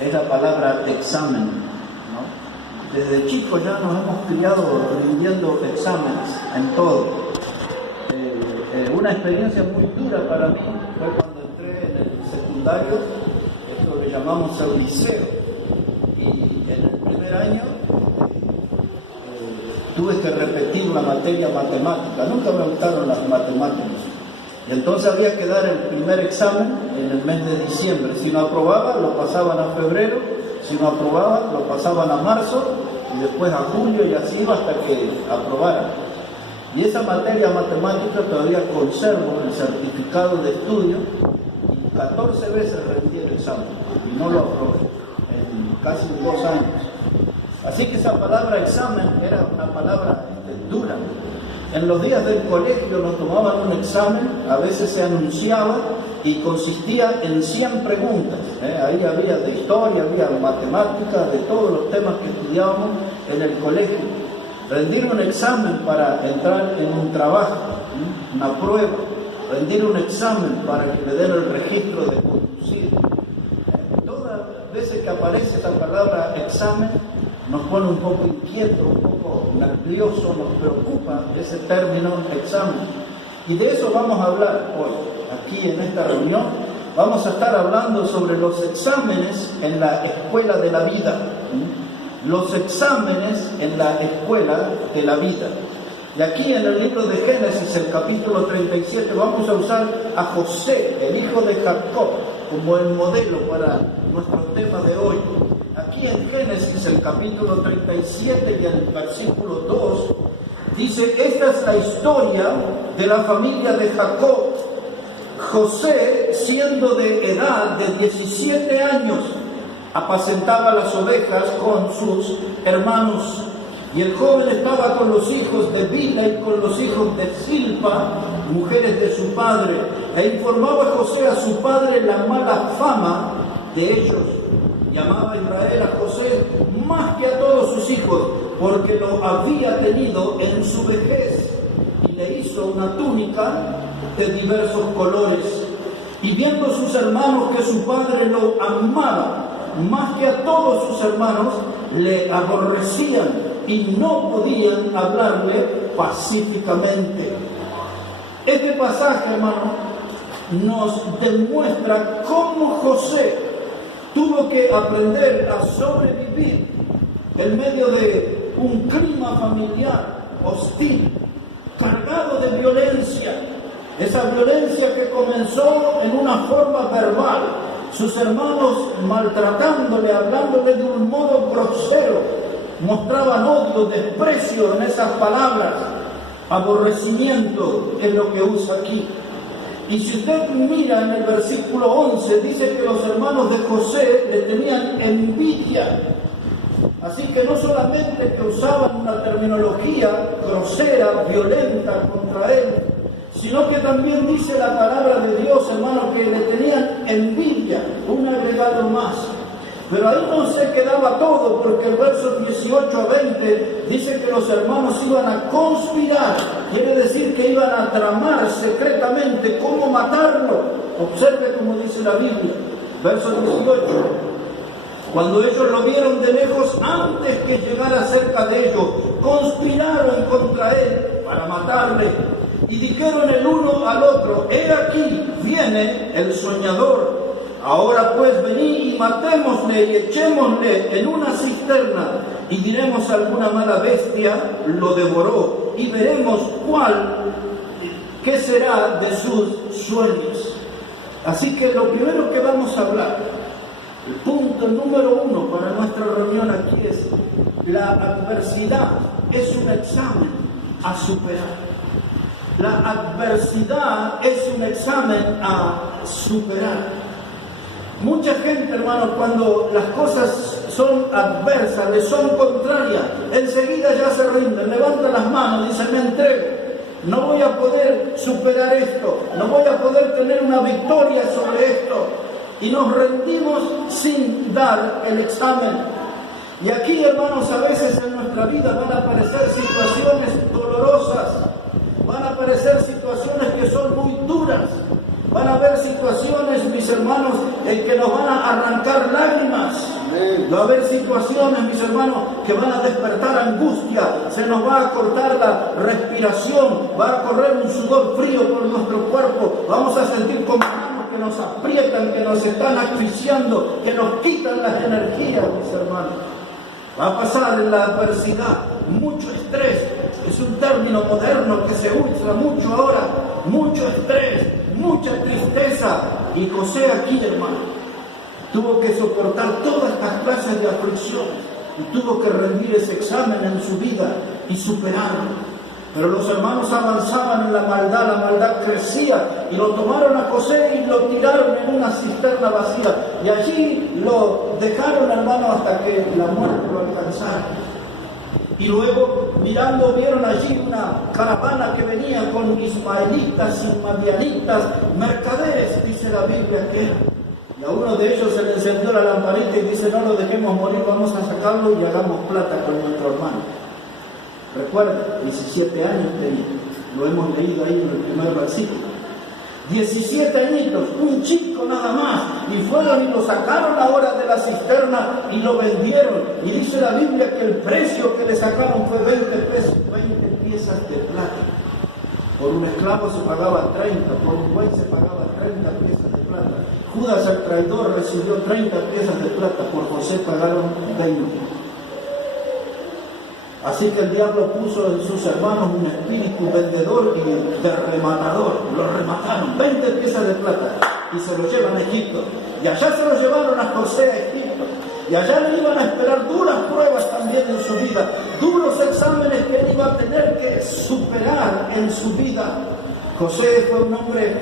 es la palabra examen, ¿no? Desde chicos ya nos hemos criado rindiendo exámenes en todo. Una experiencia muy dura para mí fue cuando entré en el secundario, esto que llamamos el liceo, y en el primer año tuve que repetir la materia matemática. Nunca me gustaron las matemáticas. Y entonces había que dar el primer examen en el mes de diciembre. Si no aprobaba, lo pasaban a febrero. Si no aprobaba, lo pasaban a marzo. Y después a julio, y así iba hasta que aprobaran. Y esa materia matemática todavía conservo el certificado de estudio. Y 14 veces rendí el examen. Y no lo aprobé. En casi 2 años. Así que esa palabra examen era una palabra dura. En los días del colegio nos tomaban un examen, a veces se anunciaba y consistía en 100 preguntas. Ahí había de historia, había matemáticas, de todos los temas que estudiábamos en el colegio. Rendir un examen para entrar en un trabajo, una prueba. Rendir un examen para que le den el registro de conducir. Todas las veces que aparece esa palabra examen, nos pone un poco inquietos, un poco nerviosos, nos preocupa ese término examen. Y de eso vamos a hablar hoy, aquí en esta reunión. Vamos a estar hablando sobre los exámenes en la escuela de la vida. Los exámenes en la escuela de la vida. Y aquí en el libro de Génesis, el capítulo 37, vamos a usar a José, el hijo de Jacob, como el modelo para nuestro tema de hoy. Aquí en Génesis, el capítulo 37 y el versículo 2, dice: esta es la historia de la familia de Jacob. José, siendo de edad de 17 años, apacentaba las ovejas con sus hermanos. Y el joven estaba con los hijos de Bilha y con los hijos de Zilpa, mujeres de su padre, e informaba José a su padre la mala fama de ellos. Llamaba Israel a José más que a todos sus hijos, porque lo había tenido en su vejez, y le hizo una túnica de diversos colores. Y viendo sus hermanos que su padre lo amaba más que a todos sus hermanos, le aborrecían y no podían hablarle pacíficamente. Este pasaje, hermano, nos demuestra cómo José tuvo que aprender a sobrevivir en medio de un clima familiar hostil, cargado de violencia. Esa violencia que comenzó en una forma verbal, sus hermanos maltratándole, hablándole de un modo grosero, mostraban odio, desprecio en esas palabras, aborrecimiento es lo que usa aquí. Y si usted mira en el versículo 11, dice que los hermanos de José le tenían envidia. Así que no solamente que usaban una terminología grosera, violenta contra él, sino que también dice la palabra de Dios, hermano, que le tenían envidia, un agregado más. Pero ahí no se quedaba todo, porque el verso 18 a 20 dice que los hermanos iban a conspirar, quiere decir que iban a tramar secretamente cómo matarlo. Observe cómo dice la Biblia, verso 18. Cuando ellos lo vieron de lejos, antes que llegara cerca de ellos, conspiraron contra él para matarle. Y dijeron el uno al otro: he aquí viene el soñador. Ahora pues venid y matémosle y echémosle en una cisterna, y diremos: alguna mala bestia lo devoró, y veremos qué será de sus sueños. Así que lo primero que vamos a hablar, el punto número 1 para nuestra reunión aquí, es: la adversidad es un examen a superar. La adversidad es un examen a superar. Mucha gente, hermano, cuando las cosas son adversas, le son contrarias, enseguida ya se rinden, levantan las manos, dicen: me entrego, no voy a poder superar esto, no voy a poder tener una victoria sobre esto. Y nos rendimos sin dar el examen. Y aquí, hermanos, a veces en nuestra vida van a aparecer situaciones dolorosas, van a aparecer situaciones que son muy duras, Van a haber situaciones, mis hermanos, en que nos van a arrancar lágrimas. Va a haber situaciones, mis hermanos, que van a despertar angustia. Se nos va a cortar la respiración. Va a correr un sudor frío por nuestro cuerpo. Vamos a sentir como manos que nos aprietan, que nos están asfixiando, que nos quitan las energías, mis hermanos. Va a pasar en la adversidad mucho estrés. Es un término moderno que se usa mucho ahora. Mucho estrés, mucha tristeza. Y José aquí, hermano, tuvo que soportar todas estas clases de aflicciones. Y tuvo que rendir ese examen en su vida y superarlo. Pero los hermanos avanzaban en la maldad crecía, y lo tomaron a José y lo tiraron en una cisterna vacía. Y allí lo dejaron, hermano, hasta que la muerte lo alcanzara. Y luego, mirando, vieron allí una caravana que venía con ismaelitas y madianitas, mercaderes, dice la Biblia que era. Y a uno de ellos se le encendió la lamparita y dice: no lo dejemos morir, vamos a sacarlo y hagamos plata con nuestro hermano. Recuerda, 17 años tenía, lo hemos leído ahí en el primer versículo. 17 añitos, un chico nada más, y fueron y lo sacaron ahora de la cisterna y lo vendieron. Y dice la Biblia que el precio que le sacaron fue 20 piezas de plata. Por un esclavo se pagaba 30, por un buey se pagaba 30 piezas de plata. Judas el traidor recibió 30 piezas de plata, por José pagaron 20. Así que el diablo puso en sus hermanos un espíritu vendedor y de rematador. Lo remataron, 20 piezas de plata, y se lo llevan a Egipto. Y allá se lo llevaron a José a Egipto. Y allá le iban a esperar duras pruebas también en su vida, duros exámenes que él iba a tener que superar en su vida. José fue un hombre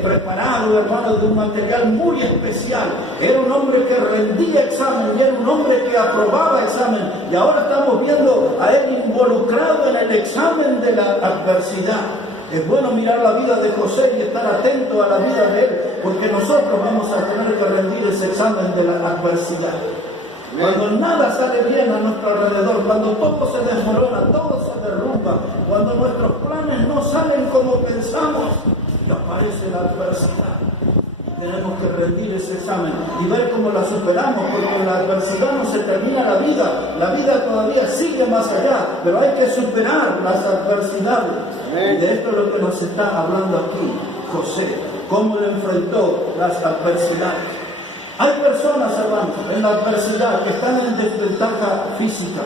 preparado, hermano, de un material muy especial. Era un hombre que rendía examen y era un hombre que aprobaba examen. Y ahora estamos viendo a él involucrado en el examen de la adversidad. Es bueno mirar la vida de José y estar atento a la vida de él, porque nosotros vamos a tener que rendir ese examen de la adversidad. Cuando nada sale bien a nuestro alrededor, cuando todo se desmorona, todo se derrumba, cuando nuestros planes no salen como pensamos, y aparece la adversidad. Y tenemos que rendir ese examen y ver cómo la superamos, porque en la adversidad no se termina la vida todavía sigue más allá, pero hay que superar las adversidades. Y de esto es lo que nos está hablando aquí José, cómo le enfrentó las adversidades. Hay personas, hermanos, en la adversidad que están en desventaja física.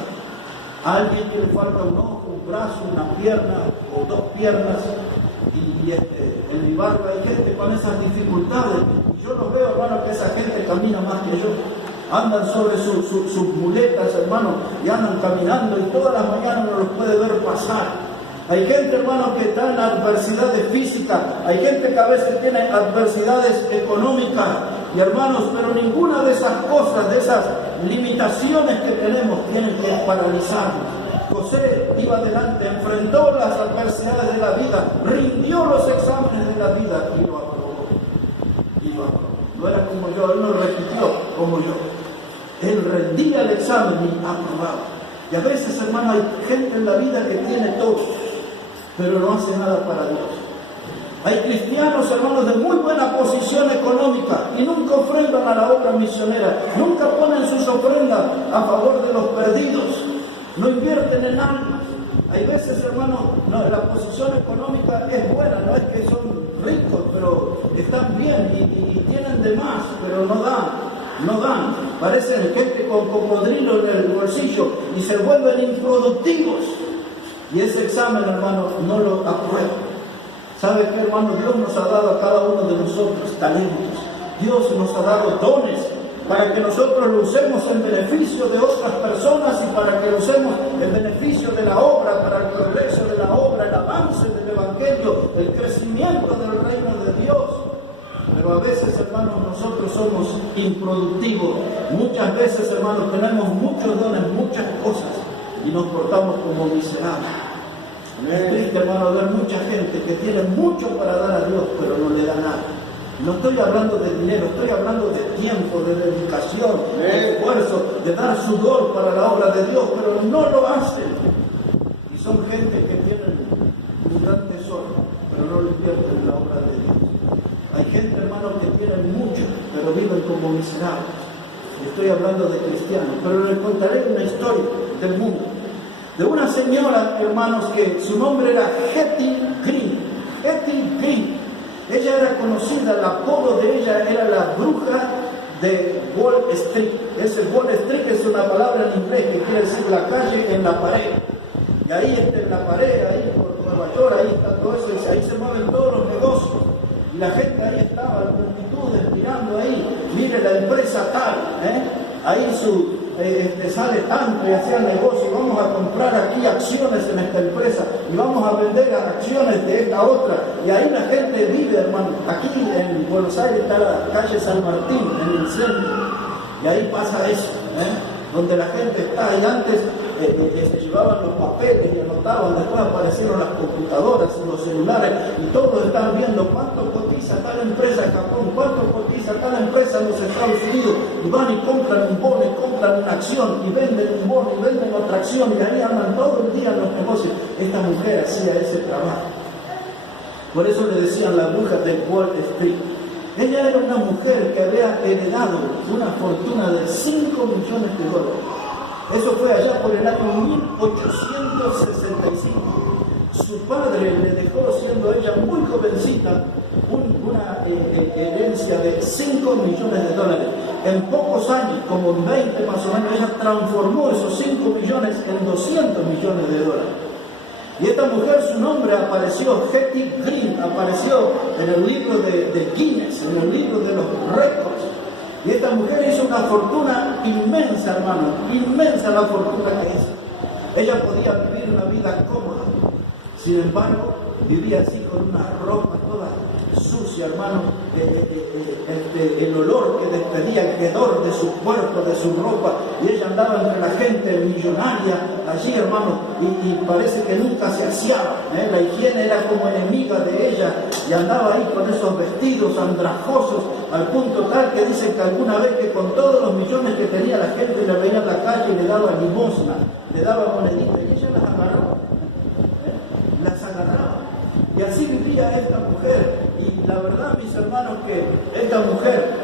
A alguien que le falta un ojo, un brazo, una pierna o 2 piernas, y en mi barrio hay gente con esas dificultades. Yo los veo, hermano, que esa gente camina más que yo. Andan sobre sus muletas, hermano, y andan caminando, y todas las mañanas uno los puede ver pasar. Hay gente, hermano, que está en adversidades físicas. Hay gente que a veces tiene adversidades económicas. Y hermanos, pero ninguna de esas cosas, de esas limitaciones que tenemos, tienen que paralizarnos. José iba adelante, enfrentó las adversidades de la vida, rindió los exámenes de la vida y lo aprobó. No era como yo, él no repitió como yo. Él rendía el examen y aprobaba. Y a veces, hermano, hay gente en la vida que tiene todo, pero no hace nada para Dios. Hay cristianos, hermanos, de muy buena posición económica y nunca ofrendan a la obra misionera, nunca ponen sus ofrendas a favor de los perdidos, no invierten en almas. Hay veces, hermanos, la posición económica es buena, no es que son ricos, pero están bien y tienen de más, pero no dan. Parecen gente con cocodrilo en el bolsillo y se vuelven improductivos. Y ese examen, hermano, no lo aprueba. ¿Sabe qué, hermano? Dios nos ha dado a cada uno de nosotros talentos. Dios nos ha dado dones para que nosotros lo usemos en beneficio de otras personas y para que lo usemos en beneficio de la obra, para el progreso de la obra, el avance del Evangelio, el crecimiento del reino de Dios. Pero a veces, hermanos, nosotros somos improductivos. Muchas veces, hermanos, tenemos muchos dones, muchas cosas, y nos portamos como miserables. Es triste, hermano, ver mucha gente que tiene mucho para dar a Dios, pero no le da nada. No estoy hablando de dinero, estoy hablando de tiempo, de dedicación, de esfuerzo, de dar sudor para la obra de Dios, pero no lo hacen. Y son gente que tienen un gran tesoro, pero no lo invierten en la obra de Dios. Hay gente, hermano, que tiene mucho, pero viven como miserables. Estoy hablando de cristianos, pero les contaré una historia del mundo. De una señora, hermanos, que su nombre era Hetty Green. Hetty Green. Ella era conocida, el apodo de ella era la bruja de Wall Street. Ese Wall Street es una palabra en inglés que quiere decir la calle en la pared. Y ahí en la pared, ahí por Nueva York, ahí está todo eso, y ahí se mueven todos los negocios. Y la gente ahí estaba, multitudes mirando ahí, mire la empresa tal, ahí sale tanto y hacía negocio, y vamos a comprar aquí acciones en esta empresa, y vamos a vender las acciones de esta otra, y ahí la gente vive, hermano. Aquí en Buenos Aires está la calle San Martín, en el centro, y ahí pasa eso, donde la gente está, y antes se llevaban los papeles y anotaban, después aparecieron las computadoras y los celulares, y todos estaban viendo cuánto cotiza tal empresa en Japón, cuánto cotiza tal empresa en los Estados Unidos, y van y compran un bono, y compran una acción, y venden un bono, y venden otra acción, y ahí andan todo el día en los negocios. Esta mujer hacía ese trabajo. Por eso le decían la bruja de Wall Street. Ella era una mujer que había heredado una fortuna de $5 millones. Eso fue allá por el año 1865. Su padre le dejó, siendo ella muy jovencita, una herencia de $5 millones. En pocos años, como en 20 más o menos, ella transformó esos 5 millones en $200 millones. Y esta mujer, su nombre apareció, Hetty Green, apareció en el libro de Guinness, en el libro de los récords. Y esta mujer hizo una fortuna inmensa, hermano, inmensa la fortuna que hizo. Ella podía vivir una vida cómoda, sin embargo, vivía así con una ropa toda sucia, hermano, el olor que despedía, el hedor de su cuerpo, de su ropa, y ella andaba entre la gente millonaria allí, hermano, y parece que nunca se aseaba, la higiene era como enemiga de ella, y andaba ahí con esos vestidos andrajosos, al punto tal que dicen que alguna vez que con todos los millones que tenía la gente le veía en la calle y le daba limosna, le daba moneditas, y ella las agarraba. Y así vivía esta mujer. Y la verdad, mis hermanos, que esta mujer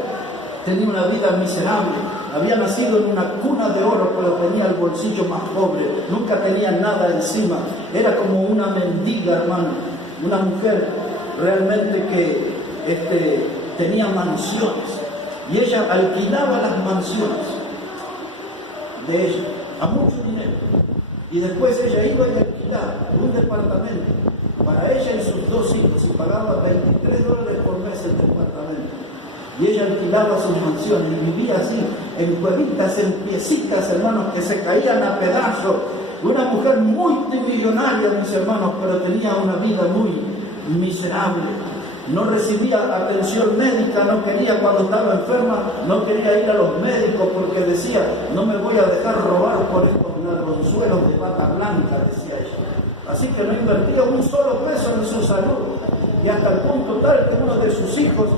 tenía una vida miserable. Había nacido en una cuna de oro, pero tenía el bolsillo más pobre. Nunca tenía nada encima. Era como una mendiga, hermano. Una mujer realmente que tenía mansiones. Y ella alquilaba las mansiones de ella a mucho dinero. Y después ella iba y alquilaba un departamento para ella y sus 2 hijos, y pagaba $23 por mes el departamento. Y ella alquilaba sus mansiones y vivía así, en cuevitas, en piecitas, hermanos, que se caían a pedazos. Una mujer multimillonaria, mis hermanos, pero tenía una vida muy miserable. No recibía atención médica, no quería, cuando estaba enferma, no quería ir a los médicos porque decía, no me voy a dejar robar por estos ladronzuelos de pata blanca, decía ella. Así que no invertía un solo peso en su salud, y hasta el punto tal que uno de sus hijos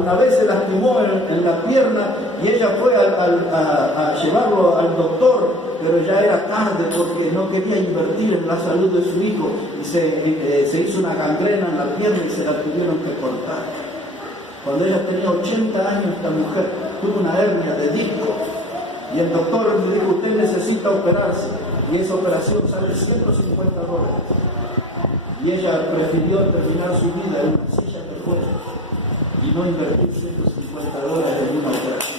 una vez se lastimó en la pierna, y ella fue a llevarlo al doctor, pero ya era tarde porque no quería invertir en la salud de su hijo, y se hizo una gangrena en la pierna y se la tuvieron que cortar. Cuando ella tenía 80 años, esta mujer tuvo una hernia de disco, y el doctor le dijo, usted necesita operarse, y esa operación sale $150. Y ella prefirió terminar su vida en una silla de fuerza y no invertir $150 en una operación.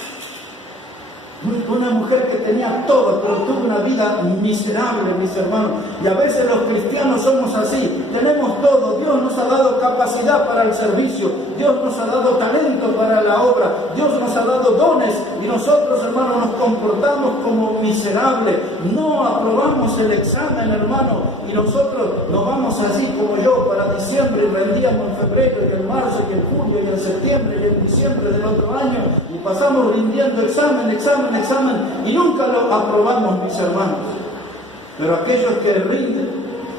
Una mujer que tenía todo, pero tuvo una vida miserable, mis hermanos. Y a veces los cristianos somos así, tenemos todo. Dios nos ha dado capacidad para el servicio, Dios nos ha dado talento para la obra, Dios nos ha dado dones, y nosotros, hermanos, nos comportamos como miserables. No aprobamos el examen, hermano, y nosotros nos vamos así como yo para diciembre, y rendíamos en febrero, y en marzo, y en julio, y en septiembre, y en diciembre del otro año, y pasamos rindiendo examen, y nunca lo aprobamos, mis hermanos. Pero aquellos que rinden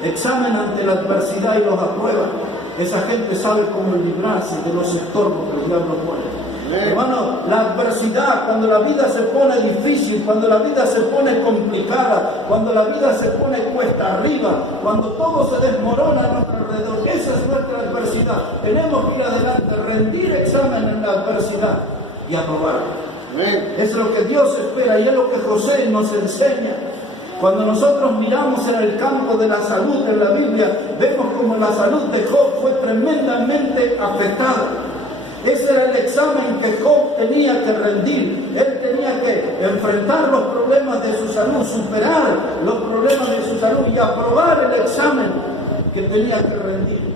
examen ante la adversidad y los aprueban, esa gente sabe cómo librarse de los estorbos que el diablo pone. Hermano, la adversidad, cuando la vida se pone difícil, cuando la vida se pone complicada, cuando la vida se pone cuesta arriba, cuando todo se desmorona a nuestro alrededor, esa es nuestra la adversidad. Tenemos que ir adelante, rendir examen en la adversidad y aprobar. Es lo que Dios espera y es lo que José nos enseña. Cuando nosotros miramos en el campo de la salud en la Biblia, vemos como la salud de Job fue tremendamente afectada. Ese era el examen que Job tenía que rendir. Él tenía que enfrentar los problemas de su salud, superar los problemas de su salud y aprobar el examen que tenía que rendir.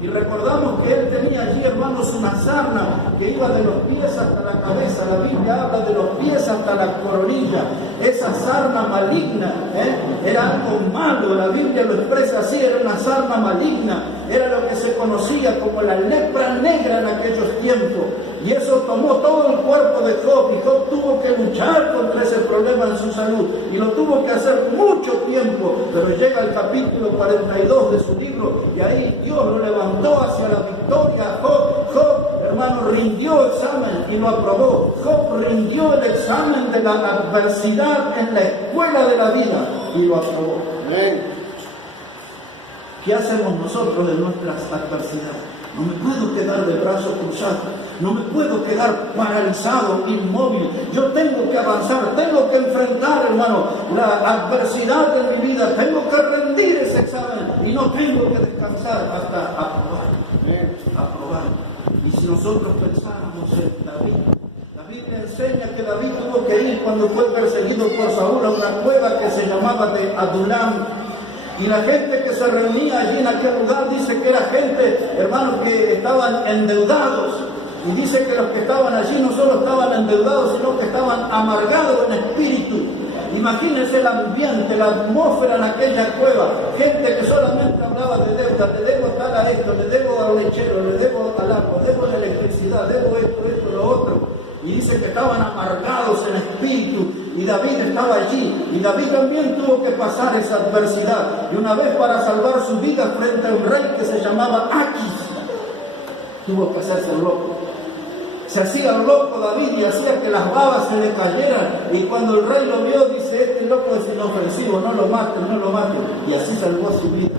Y recordamos que él tenía allí, hermanos, una sarna que iba de los pies hasta la cabeza. La Biblia habla de los pies hasta la coronilla. Esa sarna maligna era algo malo. La Biblia lo expresa así, era una sarna maligna. Era lo que se conocía como la lepra negra en aquellos tiempos. Y eso tomó todo el cuerpo de Job. Y Job tuvo que luchar contra ese problema en su salud. Y lo tuvo que hacer mucho tiempo. Pero llega el capítulo 42 de su libro y ahí Dios lo levantó hacia la victoria. Job, hermano, rindió examen y lo aprobó. Job rindió el examen de la adversidad en la escuela de la vida y lo aprobó. ¿Qué hacemos nosotros de nuestras adversidades? No me puedo quedar de brazos cruzados, no me puedo quedar paralizado, inmóvil. Yo tengo que avanzar, tengo que enfrentar, hermano, la adversidad de mi vida. Tengo que rendir ese examen y no tengo que descansar hasta aprobar. Y si nosotros pensáramos en David, la Biblia enseña que David tuvo que ir cuando fue perseguido por Saúl a una cueva que se llamaba de Adulam. Y la gente que se reunía allí en aquel lugar dice que era gente, hermanos, que estaban endeudados. Y dice que los que estaban allí no solo estaban endeudados, sino que estaban amargados en espíritu. Imagínense el ambiente, la atmósfera en aquella cueva. Gente que solamente hablaba de deuda, le debo tal a esto, le debo al lechero, le debo al agua, debo la electricidad, debo esto, lo otro. Y dice que estaban amargados en espíritu. Y David estaba allí. Y David también tuvo que pasar esa adversidad. Y una vez para salvar su vida frente a un rey que se llamaba Aquis, tuvo que hacerse loco. Se hacía loco David y hacía que las babas se le cayeran. Y cuando el rey lo vio, dice, este loco es inofensivo, no lo maten, no lo maten. Y así salvó su vida.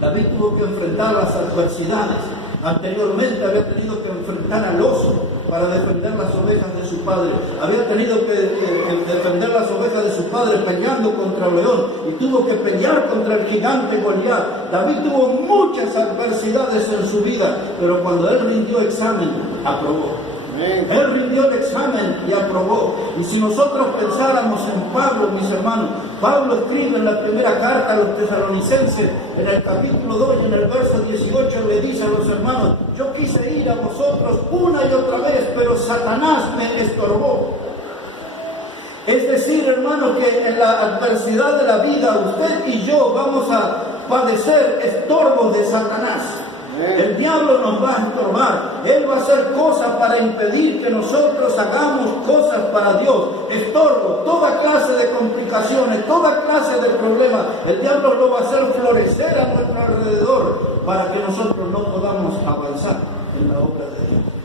David tuvo que enfrentar las adversidades. Anteriormente había tenido que enfrentar al oso para defender las ovejas de su padre. Había tenido que defender las ovejas de su padre peleando contra el león y tuvo que pelear contra el gigante Goliat. David tuvo muchas adversidades en su vida, pero cuando él rindió examen, aprobó. Él rindió el examen y aprobó. Y si nosotros pensáramos en Pablo, mis hermanos, Pablo escribe en la primera carta a los tesalonicenses, en el capítulo 2 y en el verso 18 le dice a los hermanos, yo quise ir a vosotros una y otra vez, pero Satanás me estorbó. Es decir, hermano, que en la adversidad de la vida usted y yo vamos a padecer estorbos de Satanás. El diablo nos va a estorbar. Él va a hacer cosas para impedir que nosotros hagamos cosas para Dios. Estorbo, toda clase de complicaciones, toda clase de problemas. El diablo lo va a hacer florecer a nuestro alrededor para que nosotros no podamos avanzar en la obra de Dios.